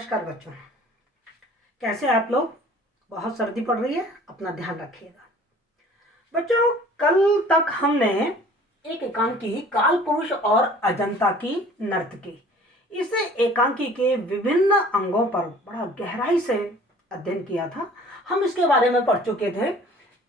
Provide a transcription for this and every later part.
नमस्कार बच्चों, कैसे हैं आप लोग। बहुत सर्दी पड़ रही है, अपना ध्यान रखिएगा। बच्चों, कल तक हमने एक एकांकी काल पुरुष और अजंता की नर्तकी, इस एकांकी के विभिन्न अंगों पर बड़ा गहराई से अध्ययन किया था। हम इसके बारे में पढ़ चुके थे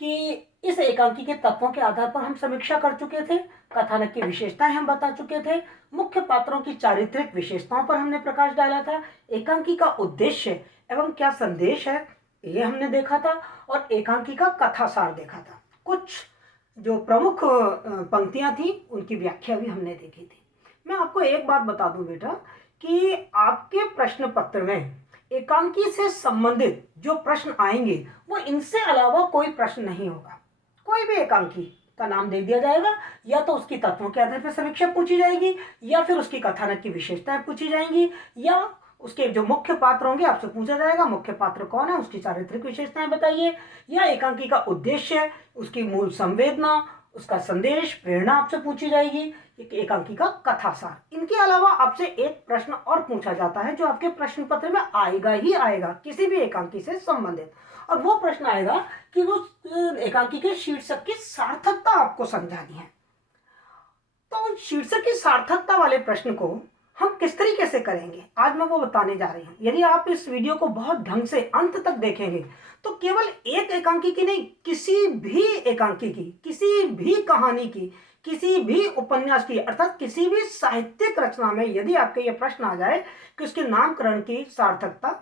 कि इस एकांकी के तत्वों के आधार पर हम समीक्षा कर चुके थे, कथानक की विशेषताएं हम बता चुके थे, मुख्य पात्रों की चारित्रिक विशेषताओं पर हमने प्रकाश डाला था, एकांकी का उद्देश्य एवं क्या संदेश है ये हमने देखा था, और एकांकी का कथासार देखा था। कुछ जो प्रमुख पंक्तियां थी उनकी व्याख्या भी हमने देखी थी। मैं आपको एक बात बता दूं बेटा कि आपके प्रश्न पत्र में एकांकी से संबंधित जो प्रश्न आएंगे वो इनसे अलावा कोई प्रश्न नहीं होगा। कोई भी एकांकी का नाम दे दिया जाएगा, या तो उसकी तत्वों के आधार पर समीक्षा पूछी जाएगी, या फिर उसकी कथानक की विशेषताएं पूछी जाएंगी, या उसके जो मुख्य पात्र होंगे आपसे पूछा जाएगा मुख्य पात्र कौन है, उसकी चारित्रिक विशेषताएं बताइए, या एकांकी का उद्देश्य, उसकी मूल संवेदना, उसका संदेश, प्रेरणा आपसे पूछी जाएगी, एकांकी का कथासार। इनके अलावा आपसे एक प्रश्न और पूछा जाता है जो आपके प्रश्न पत्र में आएगा ही आएगा, किसी भी एकांकी से संबंधित, और वो प्रश्न आएगा कि वो एकांकी के शीर्षक की सार्थकता आपको समझानी है। तो शीर्षक की सार्थकता वाले प्रश्न को हम किस तरीके से करेंगे, आज मैं वो बताने जा रही हूँ। यदि आप इस वीडियो को बहुत ढंग से अंत तक देखेंगे तो केवल एक एकांकी की नहीं, किसी भी एकांकी की, किसी भी कहानी की, किसी भी उपन्यास की, अर्थात किसी भी साहित्यिक रचना में यदि आपके ये प्रश्न आ जाए कि उसके नामकरण की सार्थकता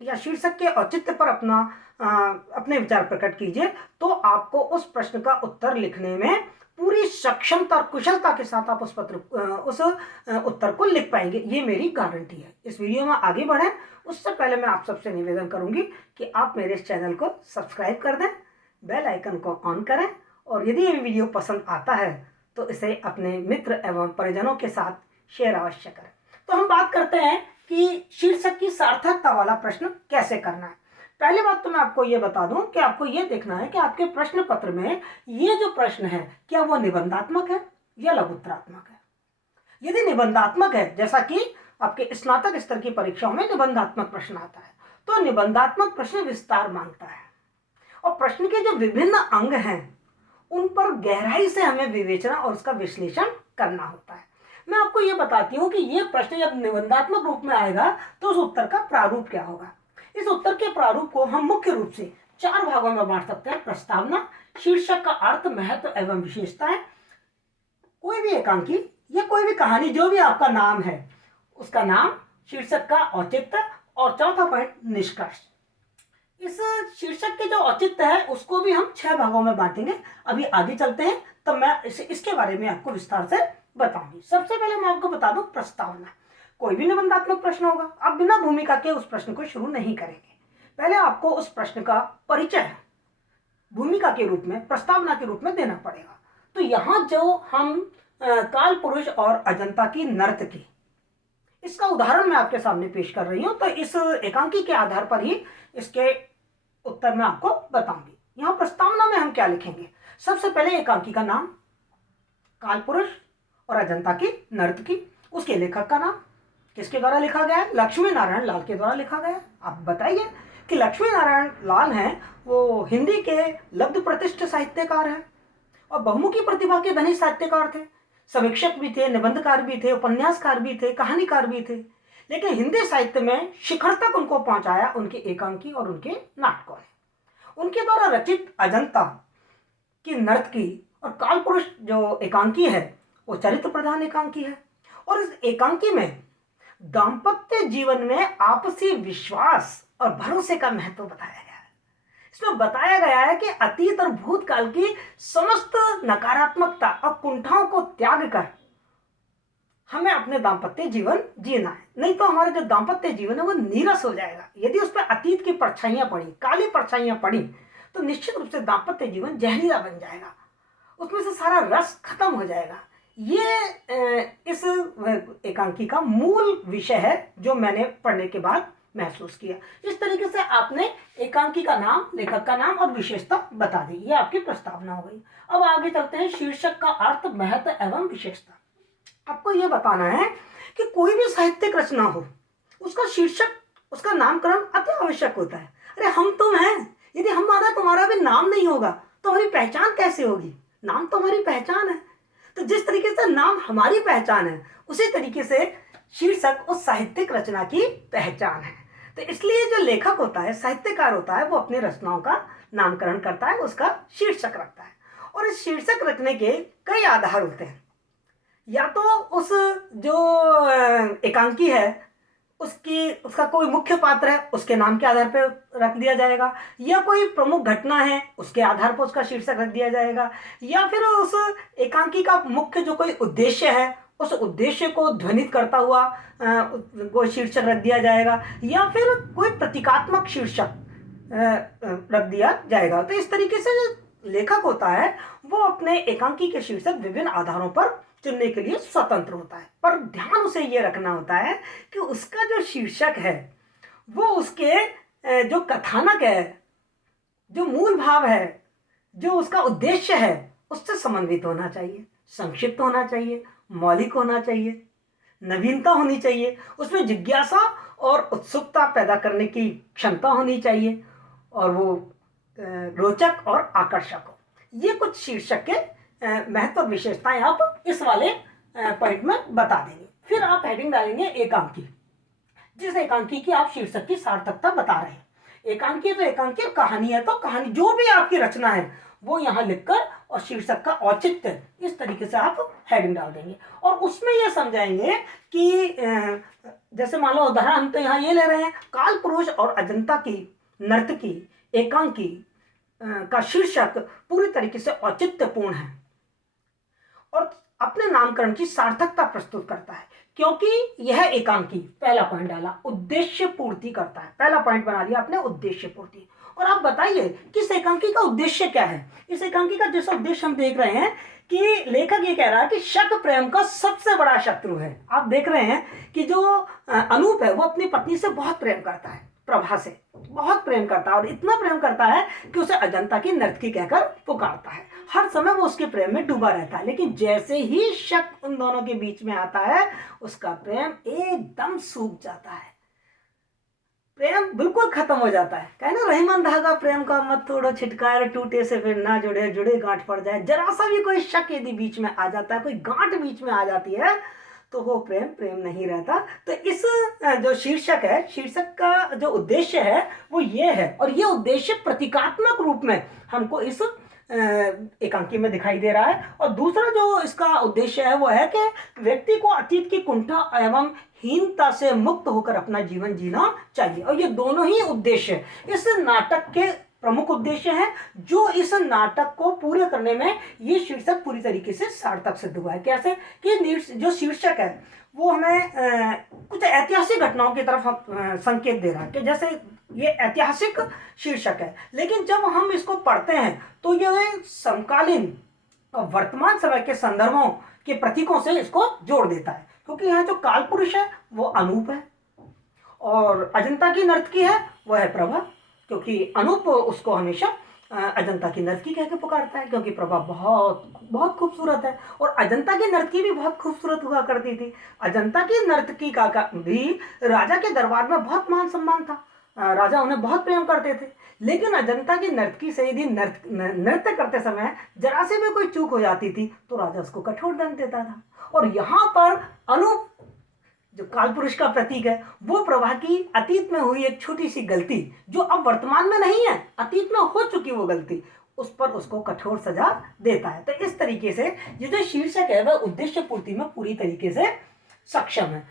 या शीर्षक के औचित्य पर अपने विचार प्रकट कीजिए, तो आपको उस प्रश्न का उत्तर लिखने में पूरी सक्षमता और कुशलता के साथ आप उस उत्तर को लिख पाएंगे। ये मेरी गारंटी है। इस वीडियो में आगे बढ़ें उससे पहले मैं आप सबसे निवेदन करूंगी कि आप मेरे इस चैनल को सब्सक्राइब कर दें, बेल आइकन को ऑन करें, और यदि ये वीडियो पसंद आता है तो इसे अपने मित्र एवं परिजनों के साथ शेयर अवश्य करें। तो हम बात करते हैं कि शीर्षक की सार्थकता वाला प्रश्न कैसे करना है। पहली बात तो मैं आपको ये बता दूं कि आपको ये देखना है कि आपके प्रश्न पत्र में ये जो प्रश्न है क्या वो निबंधात्मक है या लघुत्तरात्मक है। यदि निबंधात्मक है, जैसा कि आपके स्नातक स्तर की परीक्षाओं में निबंधात्मक प्रश्न आता है, तो निबंधात्मक प्रश्न विस्तार मांगता है और प्रश्न के जो विभिन्न अंग हैं उन पर गहराई से हमें विवेचना और उसका विश्लेषण करना होता है। मैं आपको ये बताती हूँ कि ये प्रश्न जब निबंधात्मक रूप में आएगा तो उस उत्तर का प्रारूप क्या होगा। इस उत्तर के प्रारूप को हम मुख्य रूप से 4 भागों में बांट सकते हैं: प्रस्तावना, शीर्षक का अर्थ, महत्व एवं विशेषताएं, कोई भी एकांकी या कोई भी कहानी, जो भी आपका नाम है उसका नाम, शीर्षक का औचित्य, और चौथा पॉइंट निष्कर्ष। इस शीर्षक के जो औचित्य है उसको भी हम 6 भागों में बांटेंगे। अभी आगे चलते हैं तब मैं इसके बारे में आपको विस्तार से बताऊंगी। सबसे पहले मैं आपको बता दूं प्रस्तावना। कोई भी निबंधात्मक प्रश्न होगा, आप बिना भूमिका के उस प्रश्न को शुरू नहीं करेंगे। पहले आपको उस प्रश्न का परिचय भूमिका के रूप में, प्रस्तावना के रूप में देना पड़ेगा। तो यहां जो हम काल पुरुष और अजंता की नर्तकी, इसका उदाहरण मैं आपके सामने पेश कर रही हूं, तो इस एकांकी के आधार पर ही इसके उत्तर मैं आपको बताऊंगी। यहां प्रस्तावना में हम क्या लिखेंगे? सबसे पहले एकांकी का नाम, काल पुरुष और अजंता की नर्तकी, उसके लेखक का नाम, किसके द्वारा लिखा गया है? लक्ष्मी नारायण लाल के द्वारा लिखा गया है। आप बताइए कि लक्ष्मी नारायण लाल हैं, वो हिंदी के लब्ध प्रतिष्ठित साहित्यकार हैं और बहुमुखी प्रतिभा के धनी साहित्यकार थे। समीक्षक भी थे, निबंधकार भी थे, उपन्यासकार भी थे, कहानीकार भी थे, लेकिन हिंदी साहित्य में शिखर तक उनको पहुंचाया उनके एकांकी और उनके नाटकों ने। उनके द्वारा रचित अजंता की नर्तकी और काल पुरुष जो एकांकी है वो चरित्र प्रधान एकांकी है, और इस एकांकी में दाम्पत्य जीवन में आपसी विश्वास और भरोसे का महत्व बताया गया है। इसमें बताया गया है कि अतीत और भूतकाल की समस्त नकारात्मकता और कुंठाओं को त्याग कर हमें अपने दाम्पत्य जीवन जीना है, नहीं तो हमारा जो दाम्पत्य जीवन है वो नीरस हो जाएगा। यदि उस पर अतीत की परछाइयां पड़ी, काली परछाइयां पड़ी, तो निश्चित रूप से दाम्पत्य जीवन जहरीला बन जाएगा, उसमें से सारा रस खत्म हो जाएगा। ये इस एकांकी का मूल विषय है जो मैंने पढ़ने के बाद महसूस किया। इस तरीके से आपने एकांकी का नाम, लेखक का नाम और विशेषता बता दी। ये आपकी प्रस्तावना हो गई। अब आगे चलते हैं शीर्षक का अर्थ, महत्व एवं विशेषता। आपको ये बताना है कि कोई भी साहित्यिक रचना हो उसका शीर्षक उसका नामकरण अति आवश्यक होता है। अरे हम तुम हैं, यदि हमारा तुम्हारा भी नाम नहीं होगा तो हमारी पहचान कैसे होगी? नाम तो हमारी पहचान है। तो जिस तरीके से नाम हमारी पहचान है, उसी तरीके से शीर्षक उस साहित्यिक रचना की पहचान है। तो इसलिए जो लेखक होता है, साहित्यकार होता है, वो अपनी रचनाओं का नामकरण करता है, उसका शीर्षक रखता है। और इस शीर्षक रखने के कई आधार होते हैं। या तो उस जो एकांकी है उसका कोई मुख्य पात्र है, उसके नाम के आधार पर रख दिया जाएगा, या कोई प्रमुख घटना है उसके आधार पर उसका शीर्षक रख दिया जाएगा, या फिर उस एकांकी का मुख्य जो कोई उद्देश्य है उस उद्देश्य को ध्वनित करता हुआ कोई शीर्षक रख दिया जाएगा, या फिर कोई प्रतीकात्मक शीर्षक रख दिया जाएगा। तो इस तरीके से जो लेखक होता है वो अपने एकांकी के शीर्षक विभिन्न आधारों पर चुनने के लिए स्वतंत्र होता है। पर ध्यान उसे ये रखना होता है कि उसका जो शीर्षक है वो उसके जो कथानक है, जो मूल भाव है, जो उसका उद्देश्य है, उससे समन्वित होना चाहिए, संक्षिप्त होना चाहिए, मौलिक होना चाहिए, नवीनता होनी चाहिए, उसमें जिज्ञासा और उत्सुकता पैदा करने की क्षमता होनी चाहिए, और वो रोचक और आकर्षक हो। ये कुछ शीर्षक के महत्व विशेषताएं आप इस वाले पॉइंट में बता देंगे। फिर आप हेडिंग डालेंगे एकांकी, जिस एकांकी की आप शीर्षक की सार्थकता बता रहे हैं। एकांकी तो एकांकी, कहानी है तो कहानी, जो भी आपकी रचना है वो यहाँ लिखकर और शीर्षक का औचित्य इस तरीके से आप हेडिंग डाल देंगे। और उसमें ये समझाएंगे कि जैसे मान लो उदाहरण हम तो यहाँ ये ले रहे हैं, काल पुरुष और अजंता की नर्तकी एकांकी का शीर्षक पूरी तरीके से औचित्यपूर्ण है और अपने नामकरण की सार्थकता प्रस्तुत करता है, क्योंकि यह एकांकी, पहला पॉइंट डाला, उद्देश्य पूर्ति करता है। पहला पॉइंट बना लिया आपने, उद्देश्य पूर्ति। और आप बताइए कि इस एकांकी का उद्देश्य क्या है? इस एकांकी का जैसा उद्देश्य हम देख रहे हैं कि लेखक ये कह रहा है कि शक प्रेम का सबसे बड़ा शत्रु है। आप देख रहे हैं कि जो अनूप है वो अपनी पत्नी से बहुत प्रेम करता है, प्रभा से बहुत प्रेम करता है, और इतना प्रेम करता है कि उसे अजंता की नर्तकी कहकर पुकारता है। हर समय वो उसके प्रेम में डूबा रहता है, लेकिन जैसे ही शक उन दोनों के बीच में आता है उसका प्रेम एकदम सूख जाता है, प्रेम बिल्कुल खत्म हो जाता है। कहना रहीमन धागा प्रेम का मत तोड़ो, छिटकाए टूटे से फिर ना जुड़े, जुड़े गांठ पड़ जाए। जरा सा भी कोई शक यदि बीच में आ जाता है, कोई गांठ बीच में आ जाती है, तो वो प्रेम प्रेम नहीं रहता। तो इस जो शीर्षक है, शीर्षक का जो उद्देश्य है वो ये है, और ये उद्देश्य प्रतीकात्मक रूप में हमको इस एकांकी में दिखाई दे रहा है। और दूसरा जो इसका उद्देश्य है वो है कि व्यक्ति को अतीत की कुंठा एवं हीनता से मुक्त होकर अपना जीवन जीना चाहिए। और ये दोनों ही उद्देश्य इस नाटक के प्रमुख उद्देश्य हैं, जो इस नाटक को पूरे करने में ये शीर्षक पूरी तरीके से सार्थक सिद्ध हुआ है। कैसे कि जो शीर्षक है वो हमें कुछ ऐतिहासिक घटनाओं की तरफ संकेत दे रहा है कि जैसे ये ऐतिहासिक शीर्षक है, लेकिन जब हम इसको पढ़ते हैं तो ये समकालीन और वर्तमान समय के संदर्भों के प्रतीकों से इसको जोड़ देता है। क्योंकि यहाँ जो काल पुरुष है वो अनूप है, और अजंता की नर्तकी है वह है प्रभा, क्योंकि अनूप उसको हमेशा अजंता की नर्तकी कह के पुकारता है, क्योंकि प्रभा बहुत बहुत खूबसूरत है। और अजंता की नर्तकी भी बहुत खूबसूरत हुआ करती थी। अजंता की नर्तकी का भी राजा के दरबार में बहुत मान सम्मान था, राजा उन्हें बहुत प्रेम करते थे। लेकिन अजंता की नर्तकी से यदि नृत्य करते समय जरा से भी कोई चूक हो जाती थी तो राजा उसको कठोर दंड देता था। और यहाँ पर अनूप जो काल पुरुष का प्रतीक है वो प्रभा की अतीत में हुई एक छोटी सी गलती, जो अब वर्तमान में नहीं है, अतीत में हो चुकी वो गलती, उस पर उसको कठोर सजा देता है। तो इस तरीके से ये जो शीर्षक है वह उद्देश्य पूर्ति में पूरी तरीके से सक्षम है।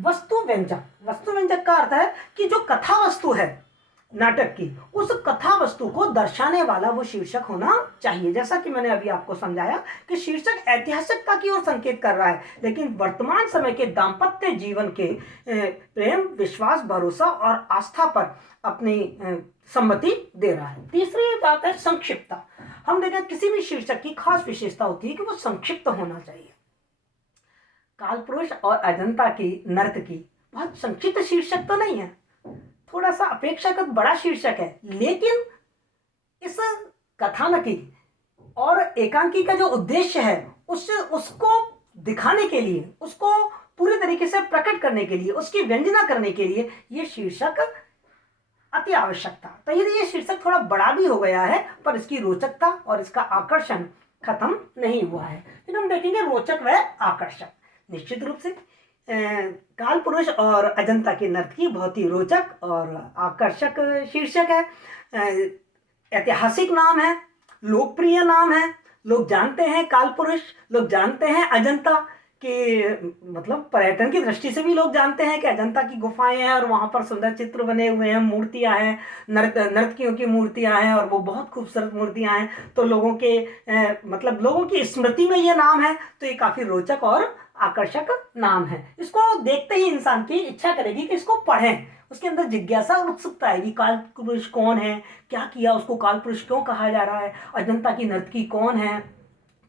वस्तु व्यंजक, वस्तु व्यंजक का अर्थ है कि जो कथा वस्तु है नाटक की, उस कथा वस्तु को दर्शाने वाला वो शीर्षक होना चाहिए। जैसा कि मैंने अभी आपको समझाया कि शीर्षक ऐतिहासिकता की ओर संकेत कर रहा है, लेकिन वर्तमान समय के दाम्पत्य जीवन के प्रेम, विश्वास, भरोसा और आस्था पर अपनी सम्मति दे रहा है। तीसरी बात है संक्षिप्तता। हम देखें किसी भी शीर्षक की खास विशेषता होती है कि वो संक्षिप्त होना चाहिए। काल पुरुष और अजंता की नर्तकी बहुत संक्षिप्त शीर्षक तो नहीं है, थोड़ा सा अपेक्षाकृत बड़ा शीर्षक है, लेकिन इस कथानकी और एकांकी का जो उद्देश्य है उसको दिखाने के लिए, उसको पूरी तरीके से प्रकट करने के लिए, उसकी व्यंजना करने के लिए ये शीर्षक अति आवश्यक था। तो यदि ये शीर्षक थोड़ा बड़ा भी हो गया है पर इसकी रोचकता और इसका आकर्षण खत्म नहीं हुआ है। फिर हम देखेंगे रोचक व आकर्षक। निश्चित रूप से काल पुरुष और अजंता की नर्तकी बहुत ही रोचक और आकर्षक शीर्षक है। ऐतिहासिक नाम है, लोकप्रिय नाम है, लोग जानते हैं काल पुरुष, लोग जानते हैं अजंता कि मतलब पर्यटन की दृष्टि से भी लोग जानते हैं कि अजंता की गुफाएं हैं और वहाँ पर सुंदर चित्र बने हुए हैं, मूर्तियाँ हैं, नर्तकियों की मूर्तियाँ हैं और वो बहुत खूबसूरत मूर्तियाँ हैं। तो लोगों के मतलब लोगों की स्मृति में ये नाम है, तो ये काफ़ी रोचक और आकर्षक नाम है। इसको देखते ही इंसान की इच्छा करेगी कि इसको पढ़ें, उसके अंदर जिज्ञासा और उत्सुकता आएगी। काल पुरुष कौन है, क्या किया, उसको काल पुरुष क्यों कहा जा रहा है, अजंता की नर्तकी कौन है,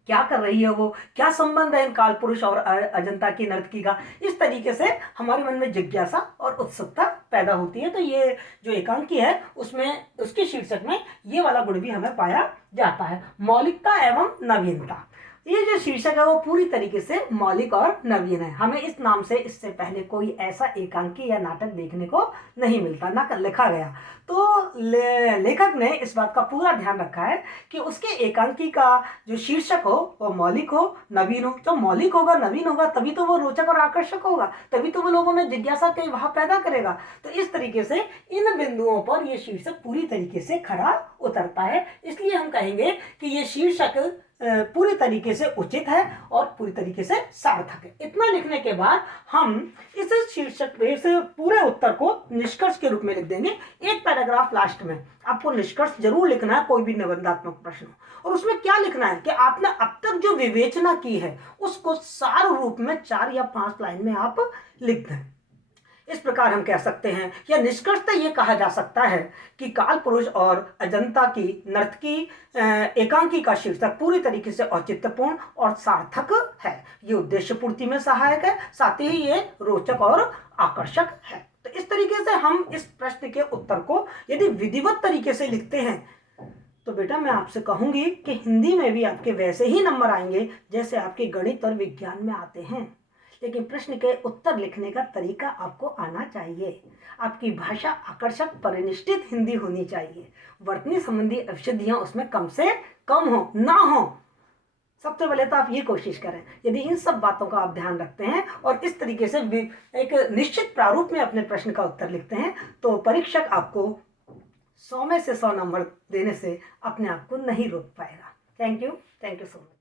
क्या कर रही है वो, क्या संबंध है इन काल पुरुष और अजंता की नर्तकी का। इस तरीके से हमारे मन में जिज्ञासा और उत्सुकता पैदा होती है। तो ये जो एकांकी है उसमें, उसके शीर्षक में ये वाला गुण भी हमें पाया जाता है, मौलिकता एवं नवीनता। ये जो शीर्षक है वो पूरी तरीके से मौलिक और नवीन है। हमें इस नाम से इससे पहले कोई ऐसा एकांकी या नाटक देखने को नहीं मिलता, ना लिखा गया। तो लेखक ने इस बात का पूरा ध्यान रखा है कि उसके एकांकी का जो शीर्षक हो वो मौलिक हो, नवीन हो। जो मौलिक होगा, नवीन होगा, तभी तो वो रोचक और आकर्षक होगा, तभी तो वो लोगों में जिज्ञासा कई वहां पैदा करेगा। तो इस तरीके से इन बिंदुओं पर ये शीर्षक पूरी तरीके से खरा उतरता है। इसलिए हम कहेंगे कि ये शीर्षक पूरी तरीके से उचित है और पूरी तरीके से सार्थक है। इतना लिखने के बाद हम इस शीर्षक इस पूरे उत्तर को निष्कर्ष के रूप में लिख देंगे। एक पैराग्राफ लास्ट में आपको निष्कर्ष जरूर लिखना है, कोई भी निबंधात्मक प्रश्न हो। और उसमें क्या लिखना है कि आपने अब तक जो विवेचना की है उसको सार रूप में 4 या 5 लाइन में आप लिख दें। इस प्रकार हम कह सकते हैं या निष्कर्षतः ये कहा जा सकता है कि काल पुरुष और अजंता की नर्तकी एकांकी का शीर्षक पूरी तरीके से औचित्यपूर्ण और सार्थक है। ये उद्देश्य पूर्ति में सहायक है, साथ ही ये रोचक और आकर्षक है। तो इस तरीके से हम इस प्रश्न के उत्तर को यदि विधिवत तरीके से लिखते हैं तो बेटा मैं आपसे कहूंगी कि हिंदी में भी आपके वैसे ही नंबर आएंगे जैसे आपके गणित और विज्ञान में आते हैं। लेकिन प्रश्न के उत्तर लिखने का तरीका आपको आना चाहिए। आपकी भाषा आकर्षक परिनिष्ठित हिंदी होनी चाहिए। वर्तनी संबंधी अवशब्दियां उसमें कम से कम हो, ना हो। सबसे पहले तो आप ये कोशिश करें। यदि इन सब बातों का आप ध्यान रखते हैं और इस तरीके से एक निश्चित प्रारूप में अपने प्रश्न का उत्तर लिखते हैं तो परीक्षक आपको 100 में से 100 नंबर देने से अपने आप को नहीं रोक पाएगा। Thank you so much.